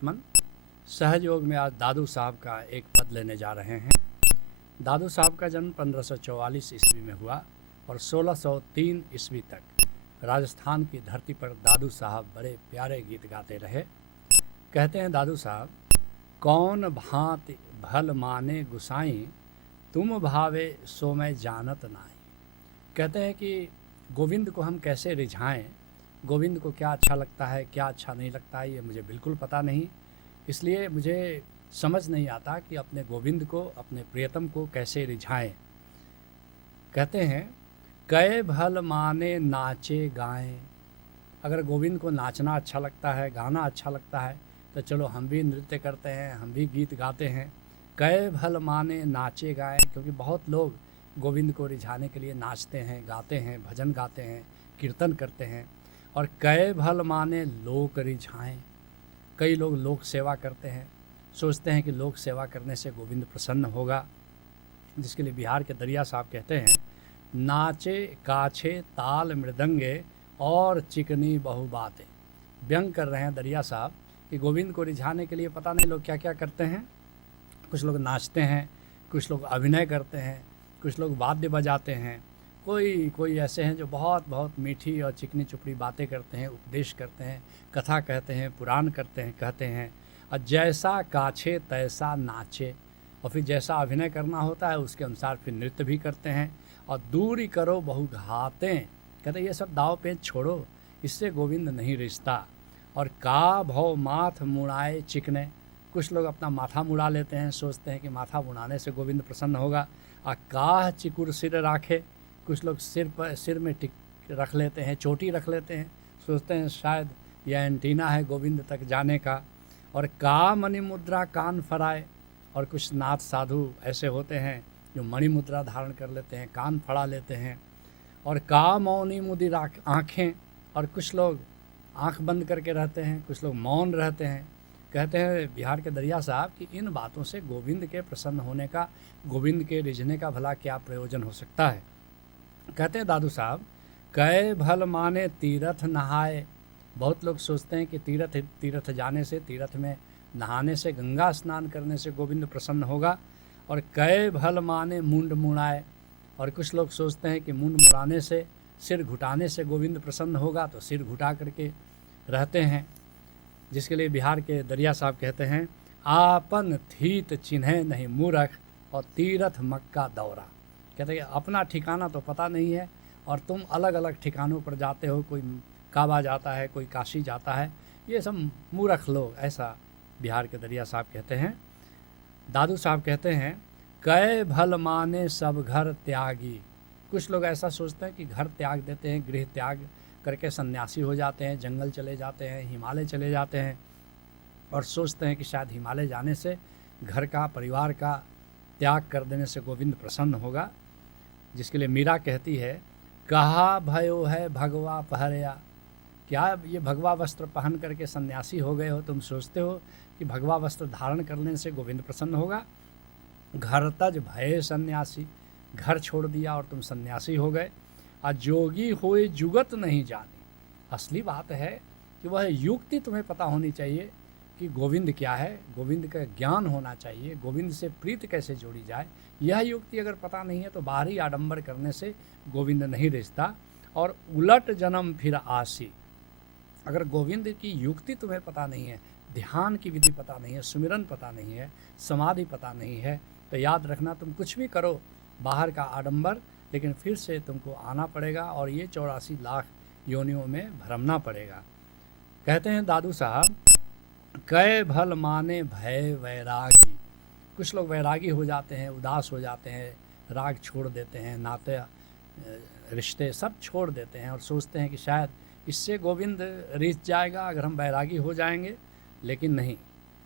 आत्मन। सहयोग में आज दादू साहब का एक पद लेने जा रहे हैं। दादू साहब का जन्म 1544 ईस्वी में हुआ और 1603 ईस्वी तक राजस्थान की धरती पर दादू साहब बड़े प्यारे गीत गाते रहे। कहते हैं दादू साहब, कौन भांति भल माने गुसाई, तुम भावे सो मैं जानत नाई। कहते हैं कि गोविंद को हम कैसे रिझाएं, गोविंद को क्या अच्छा लगता है, क्या अच्छा नहीं लगता है, ये मुझे बिल्कुल पता नहीं। इसलिए मुझे समझ नहीं आता कि अपने गोविंद को, अपने प्रियतम को कैसे रिझाएं। कहते हैं, कै भल माने नाचे गाएं। अगर गोविंद को नाचना अच्छा लगता है, गाना अच्छा लगता है, तो चलो हम भी नृत्य करते हैं, हम भी गीत गाते हैं। कै भल माने नाचे गाएं, क्योंकि बहुत लोग गोविंद को रिझाने के लिए नाचते हैं, गाते हैं, भजन गाते हैं, कीर्तन करते हैं। और कै भल माने लोक रिझाएं, कई लोग लोक सेवा करते हैं, सोचते हैं कि लोक सेवा करने से गोविंद प्रसन्न होगा, जिसके लिए बिहार के दरिया साहब कहते हैं, नाचे काछे ताल मृदंगे और चिकनी बहु बातें। व्यंग कर रहे हैं दरिया साहब कि गोविंद को रिझाने के लिए पता नहीं लोग क्या क्या करते हैं। कुछ लोग नाचते हैं, कुछ लोग अभिनय करते हैं, कुछ लोग वाद्य बजाते हैं, कोई ऐसे हैं जो बहुत बहुत मीठी और चिकनी चुपड़ी बातें करते हैं, उपदेश करते हैं, कथा कहते हैं, पुराण कहते हैं। और जैसा काछे तैसा नाचे, और फिर जैसा अभिनय करना होता है उसके अनुसार फिर नृत्य भी करते हैं। और दूरी करो बहु घातें, कहते ये सब दाव पेच छोड़ो, इससे गोविंद नहीं रिश्ता। और का भव माथ मुड़ाए चिकने, कुछ लोग अपना माथा मुड़ा लेते हैं, सोचते हैं कि माथा मुड़ाने से गोविंद प्रसन्न होगा। और काह चिकुर सिर राखे, कुछ लोग सिर में टिक रख लेते हैं, चोटी रख लेते हैं, सोचते हैं शायद यह एंटीना है गोविंद तक जाने का। और का मणि मुद्रा कान फराए, और कुछ नाथ साधु ऐसे होते हैं जो मणि मुद्रा धारण कर लेते हैं, कान फड़ा लेते हैं। और का मौनी मुदिर आँखें, और कुछ लोग आँख बंद करके रहते हैं, कुछ लोग मौन रहते हैं। कहते हैं बिहार के दरिया साहब कि इन बातों से गोविंद के प्रसन्न होने का, गोविंद के रिझने का भला क्या प्रयोजन हो सकता है। कहते हैं दादू साहब, कै भल माने तीर्थ नहाए। बहुत लोग सोचते हैं कि तीर्थ जाने से, तीर्थ में नहाने से, गंगा स्नान करने से गोविंद प्रसन्न होगा। और कै भल माने मुंड मुड़ाए, और कुछ लोग सोचते हैं कि मुंड मुड़ाने से, सिर घुटाने से गोविंद प्रसन्न होगा, तो सिर घुटा करके रहते हैं। जिसके लिए बिहार के दरिया साहब कहते हैं, आपन थीत चिन्हे नहीं मूरख, और तीर्थ मक्का दौरा। कहते हैं अपना ठिकाना तो पता नहीं है और तुम अलग अलग ठिकानों पर जाते हो, कोई काबा जाता है, कोई काशी जाता है, ये सब मूर्ख लोग, ऐसा बिहार के दरिया साहब कहते हैं। दादू साहब कहते हैं, कै भल माने सब घर त्यागी। कुछ लोग ऐसा सोचते हैं कि घर त्याग देते हैं, गृह त्याग करके सन्यासी हो जाते हैं, जंगल चले जाते हैं, हिमालय चले जाते हैं, और सोचते हैं कि शायद हिमालय जाने से, घर का, परिवार का त्याग कर देने से गोविंद प्रसन्न होगा। जिसके लिए मीरा कहती है, कहा भयो है भगवा पहरया। क्या ये भगवा वस्त्र पहन करके सन्यासी हो गए हो, तुम सोचते हो कि भगवा वस्त्र धारण करने से गोविंद प्रसन्न होगा। घर तज भय सन्यासी, घर छोड़ दिया और तुम सन्यासी हो गए। और जोगी होए जुगत नहीं जाने। असली बात है कि वह युक्ति तुम्हें पता होनी चाहिए कि गोविंद क्या है, गोविंद का ज्ञान होना चाहिए, गोविंद से प्रीत कैसे जोड़ी जाए। यह युक्ति अगर पता नहीं है तो बाहरी आडंबर करने से गोविंद नहीं रिश्ता। और उलट जन्म फिर आसी, अगर गोविंद की युक्ति तुम्हें पता नहीं है, ध्यान की विधि पता नहीं है, सुमिरन पता नहीं है, समाधि पता नहीं है, तो याद रखना तुम कुछ भी करो, बाहर का आडंबर, लेकिन फिर से तुमको आना पड़ेगा और ये 84 लाख योनियों में भरमना पड़ेगा। कहते हैं दादू साहब, कै भल माने भय वैरागी। कुछ लोग वैरागी हो जाते हैं, उदास हो जाते हैं, राग छोड़ देते हैं, नाते रिश्ते सब छोड़ देते हैं और सोचते हैं कि शायद इससे गोविंद रिझ जाएगा अगर हम वैरागी हो जाएंगे। लेकिन नहीं,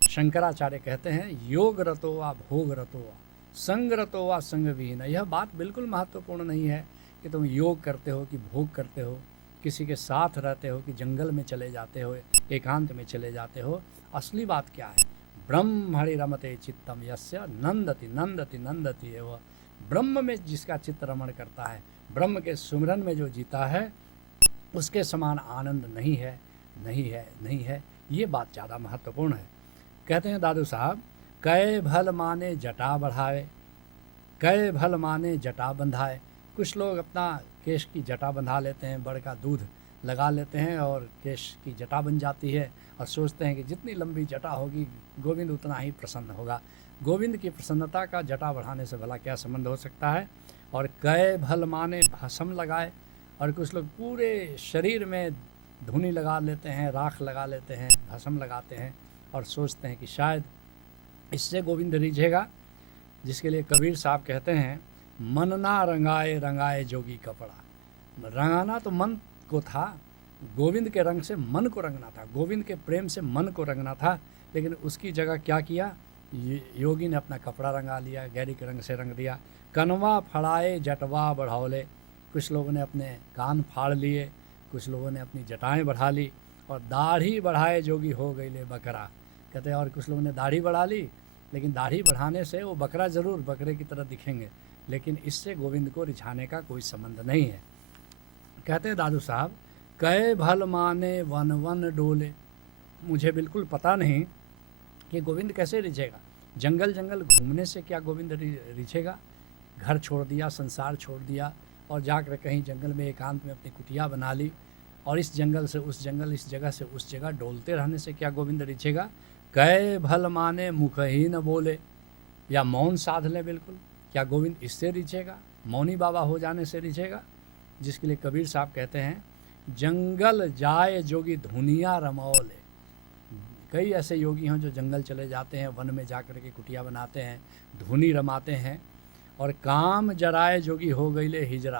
शंकराचार्य कहते हैं, योग रतो वा भोग रतो वा संग रतो वा संग विहीन। यह बात बिल्कुल महत्वपूर्ण नहीं है कि तुम योग करते हो कि भोग करते हो, किसी के साथ रहते हो कि जंगल में चले जाते हो, एकांत में चले जाते हो। असली बात क्या है, ब्रह्मणि रमते चित्तम यस्य नंदति नंदति नंदति एव। ब्रह्म में जिसका चित्त रमण करता है, ब्रह्म के सुमिरन में जो जीता है, उसके समान आनंद नहीं है, नहीं है, नहीं है। ये बात ज़्यादा महत्वपूर्ण है। कहते हैं दादू साहब, कै भल माने जटा बढ़ाए, कै भल माने जटा बंधाए। कुछ लोग अपना केश की जटा बंधा लेते हैं, बड़ का दूध लगा लेते हैं और केश की जटा बन जाती है और सोचते हैं कि जितनी लंबी जटा होगी गोविंद उतना ही प्रसन्न होगा। गोविंद की प्रसन्नता का जटा बढ़ाने से भला क्या संबंध हो सकता है। और कै भल माने भस्म लगाए, और कुछ लोग पूरे शरीर में धुनी लगा लेते हैं, राख लगा लेते हैं, भस्म लगाते हैं और सोचते हैं कि शायद इससे गोविंद रिझेगा। जिसके लिए कबीर साहब कहते हैं, मन ना रंगाए रंगाए जोगी कपड़ा। रंगाना तो मन को था, गोविंद के रंग से मन को रंगना था, गोविंद के प्रेम से मन को रंगना था, लेकिन उसकी जगह क्या किया, योगी ने अपना कपड़ा रंगा लिया, गहरी के रंग से रंग दिया। कनवा फड़ाए जटवा बढ़ौले, कुछ लोगों ने अपने कान फाड़ लिए, कुछ लोगों ने अपनी जटाएं बढ़ा ली। और दाढ़ी बढ़ाए जोगी हो गई ले बकरा, कहते हैं और कुछ लोगों ने दाढ़ी बढ़ा ली, लेकिन दाढ़ी बढ़ाने से वो बकरा ज़रूर बकरे की तरह दिखेंगे, लेकिन इससे गोविंद को रिझाने का कोई संबंध नहीं है। कहते हैं दादू साहब, कै भल माने वन वन डोले। मुझे बिल्कुल पता नहीं कि गोविंद कैसे रिझेगा। जंगल जंगल घूमने से क्या गोविंद रिझेगा। घर छोड़ दिया, संसार छोड़ दिया और जाकर कहीं जंगल में एकांत में अपनी कुटिया बना ली और इस जंगल से उस जंगल, इस जगह से उस जगह डोलते रहने से क्या गोविंद रिझेगा। कै भल माने मुख ही न बोले, या मौन साध ले बिल्कुल, क्या गोविंद इससे रिझेगा, मौनी बाबा हो जाने से रिझेगा। जिसके लिए कबीर साहब कहते हैं, जंगल जाए जोगी धुनिया रमौले। कई ऐसे योगी हैं जो जंगल चले जाते हैं, वन में जाकर के कुटिया बनाते हैं, धुनी रमाते हैं। और काम जराए जोगी हो गई ले हिजरा।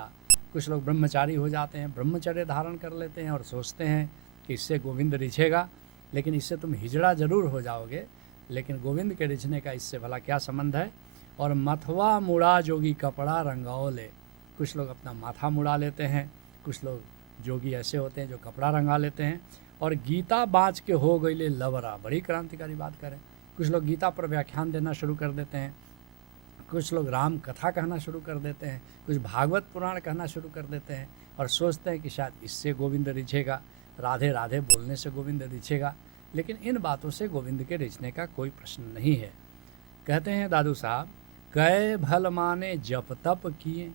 कुछ लोग ब्रह्मचारी हो जाते हैं, ब्रह्मचर्य धारण कर लेते हैं और सोचते हैं कि इससे गोविंद रिझेगा, लेकिन इससे तुम हिजड़ा ज़रूर हो जाओगे, लेकिन गोविंद के रिझने का इससे भला क्या संबंध है। और मथवा मुड़ा जोगी कपड़ा रंगाओले। कुछ लोग अपना माथा मुड़ा लेते हैं, कुछ लोग जोगी ऐसे होते हैं जो कपड़ा रंगा लेते हैं। और गीता बाँच के हो गई ले लवरा। बड़ी क्रांतिकारी बात करें। कुछ लोग गीता पर व्याख्यान देना शुरू कर देते हैं, कुछ लोग राम कथा कहना शुरू कर देते हैं, कुछ भागवत पुराण कहना शुरू कर देते हैं और सोचते हैं कि शायद इससे गोविंद रिझेगा, राधे राधे बोलने से गोविंद रिझेगा, लेकिन इन बातों से गोविंद के रिझने का कोई प्रश्न नहीं है। कहते हैं दादू साहब, कै भल माने जप तप किए।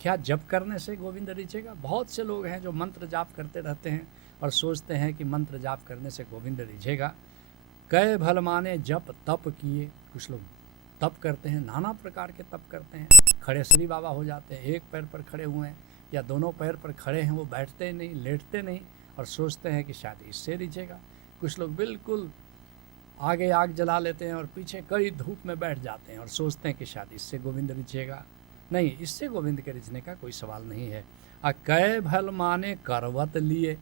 क्या जप करने से गोविंद रिझेगा। बहुत से लोग हैं जो मंत्र जाप करते रहते हैं और सोचते हैं कि मंत्र जाप करने से गोविंद रिझेगा। कै भल माने जप तप किए। कुछ लोग तप करते हैं, नाना प्रकार के तप करते हैं, खड़े श्री बाबा हो जाते हैं, एक पैर पर खड़े हुए हैं या दोनों पैर पर खड़े हैं, वो बैठते नहीं, लेटते नहीं और सोचते हैं कि शायद इससे रिझेगा। कुछ लोग बिल्कुल आगे आग जला लेते हैं और पीछे कड़ी धूप में बैठ जाते हैं और सोचते हैं कि शायद इससे गोविंद रिझेगा। नहीं, इससे गोविंद के रिझने का कोई सवाल नहीं है। कै भल माने करवत लिए।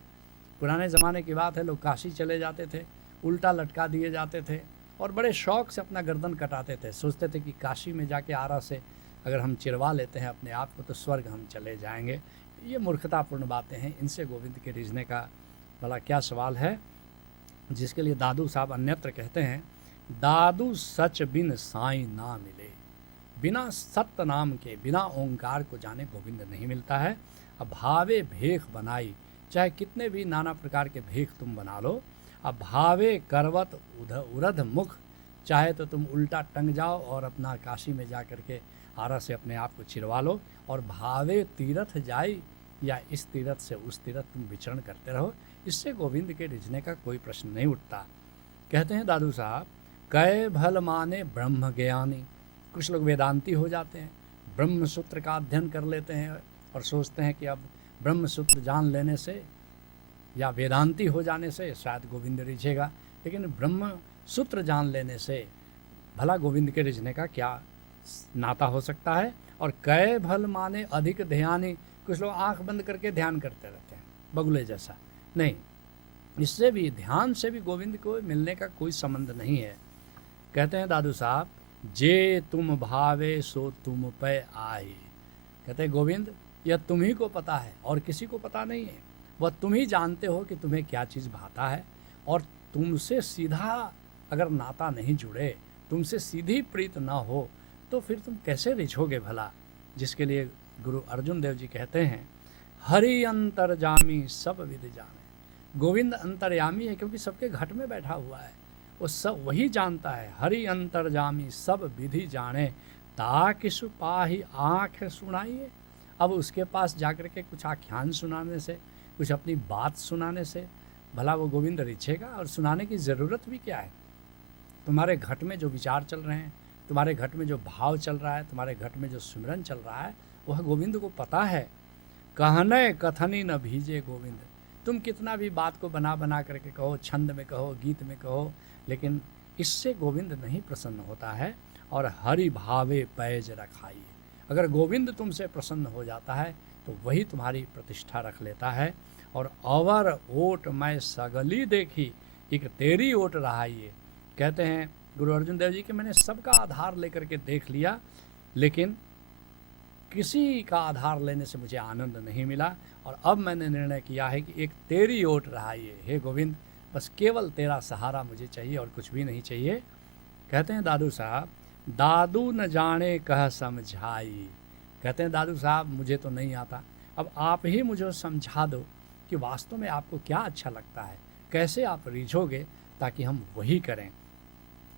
पुराने ज़माने की बात है, लोग काशी चले जाते थे, उल्टा लटका दिए जाते थे और बड़े शौक़ से अपना गर्दन कटाते थे। सोचते थे कि काशी में जाके आरा से अगर हम चिरवा लेते हैं अपने आप को तो स्वर्ग हम चले जाएंगे। ये मूर्खतापूर्ण बातें हैं, इनसे गोविंद के रिझने का भला क्या सवाल है। जिसके लिए दादू साहब अन्यत्र कहते हैं, दादू सच बिन साईं ना मिले। बिना सत्य नाम के, बिना ओंकार को जाने गोविंद नहीं मिलता है। अब भावे भेख बनाई, चाहे कितने भी नाना प्रकार के भेख तुम बना लो। अब भावे करवत उरध मुख, चाहे तो तुम उल्टा टंग जाओ और अपना काशी में जा कर के आरा से अपने आप को चिरवा लो। और भावे तीर्थ जाई, या इस तीर्थ से उस तीर्थ तुम विचरण करते रहो, इससे गोविंद के रिझने का कोई प्रश्न नहीं उठता। कहते हैं दादू साहब, कै भल माने ब्रह्म ज्ञानी। कुछ लोग वेदांती हो जाते हैं, ब्रह्म सूत्र का अध्ययन कर लेते हैं और सोचते हैं कि अब ब्रह्म सूत्र जान लेने से या वेदांती हो जाने से शायद गोविंद रिझेगा, लेकिन ब्रह्म सूत्र जान लेने से भला गोविंद के रिझने का क्या नाता हो सकता है। और कै भल माने अधिक ध्यानी। कुछ लोग आंख बंद करके ध्यान करते रहते हैं, बगुले जैसा। नहीं, इससे भी, ध्यान से भी गोविंद को मिलने का कोई संबंध नहीं है। कहते हैं दादू साहब, जे तुम भावे सो तुम पे आए। कहते हैं गोविंद, यह तुम ही को पता है और किसी को पता नहीं है। वह तुम ही जानते हो कि तुम्हें क्या चीज़ भाता है, और तुमसे सीधा अगर नाता नहीं जुड़े, तुमसे सीधी प्रीत ना हो, तो फिर तुम कैसे रिझोगे भला। जिसके लिए गुरु अर्जुन देव जी कहते हैं, हरि अंतर्जामी सब विद जाने। गोविंद अंतर्यामी है क्योंकि सबके घट में बैठा हुआ है वो सब वही जानता है। हरि अंतर्जामी सब विधि जाने, ताकिसु पाहि आँख सुनाइए। अब उसके पास जाकर के कुछ आख्यान सुनाने से, कुछ अपनी बात सुनाने से भला वो गोविंद रिझेगा? और सुनाने की ज़रूरत भी क्या है? तुम्हारे घट में जो विचार चल रहे हैं, तुम्हारे घट में जो भाव चल रहा है, तुम्हारे घट में जो सिमरन चल रहा है, वह गोविंद को पता है। कहने कथनी न भीजे गोविंद। तुम कितना भी बात को बना बना करके कहो, छंद में कहो, गीत में कहो, लेकिन इससे गोविंद नहीं प्रसन्न होता है। और हरि भावे पैज रखाइए। अगर गोविंद तुमसे प्रसन्न हो जाता है तो वही तुम्हारी प्रतिष्ठा रख लेता है। और अवर ओट मैं सगली देखी, एक तेरी ओट रहाइए। कहते हैं गुरु अर्जुन देव जी कि मैंने सबका आधार लेकर के देख लिया, लेकिन किसी का आधार लेने से मुझे आनंद नहीं मिला। और अब मैंने निर्णय किया है कि एक तेरी ओट रहाइए। हे गोविंद, बस केवल तेरा सहारा मुझे चाहिए और कुछ भी नहीं चाहिए। कहते हैं दादू साहब, दादू न जाने कह समझाई। कहते हैं दादू साहब, मुझे तो नहीं आता, अब आप ही मुझे समझा दो कि वास्तव में आपको क्या अच्छा लगता है, कैसे आप रिझोगे, ताकि हम वही करें।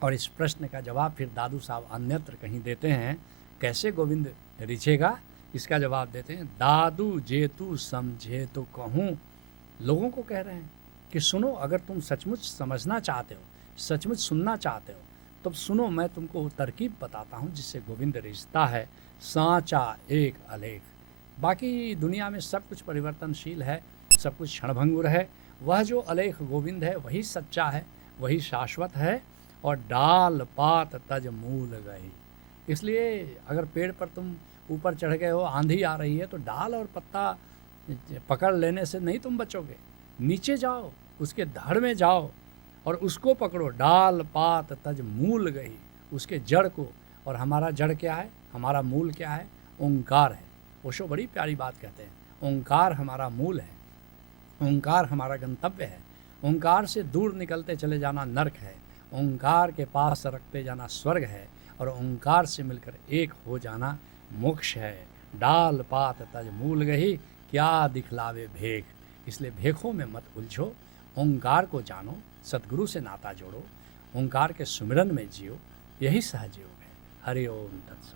और इस प्रश्न का जवाब फिर दादू साहब अन्यत्र कहीं देते हैं। कैसे गोविंद रिझेगा, इसका जवाब देते हैं, दादू जे तू समझे तो कहूँ। लोगों को कह रहे हैं कि सुनो, अगर तुम सचमुच समझना चाहते हो, सचमुच सुनना चाहते हो, तब सुनो, मैं तुमको तरकीब बताता हूँ जिससे गोविंद रिझता है। सांचा एक अलेख। बाकी दुनिया में सब कुछ परिवर्तनशील है, सब कुछ क्षणभंगुर है। वह जो अलेख गोविंद है वही सच्चा है, वही शाश्वत है। और डाल पात तज मूल गई। इसलिए अगर पेड़ पर तुम ऊपर चढ़ गए हो, आंधी आ रही है, तो डाल और पत्ता पकड़ लेने से नहीं तुम बचोगे। नीचे जाओ, उसके धड़ में जाओ और उसको पकड़ो। डाल पात तज मूल गई, उसके जड़ को। और हमारा जड़ क्या है, हमारा मूल क्या है? ओंकार है। ओशो बड़ी प्यारी बात कहते हैं, ओंकार हमारा मूल है, ओंकार हमारा गंतव्य है। ओंकार से दूर निकलते चले जाना नरक है, ओंकार के पास रखते जाना स्वर्ग है, और ओंकार से मिलकर एक हो जाना मोक्ष है। डाल पात तज मूल गही, क्या दिखलावे भेख। इसलिए भेखों में मत उलझो, ओंकार को जानो, सतगुरु से नाता जोड़ो, ओंकार के सुमिरन में जियो, यही सहज योग है। हरि ओम तत्सत।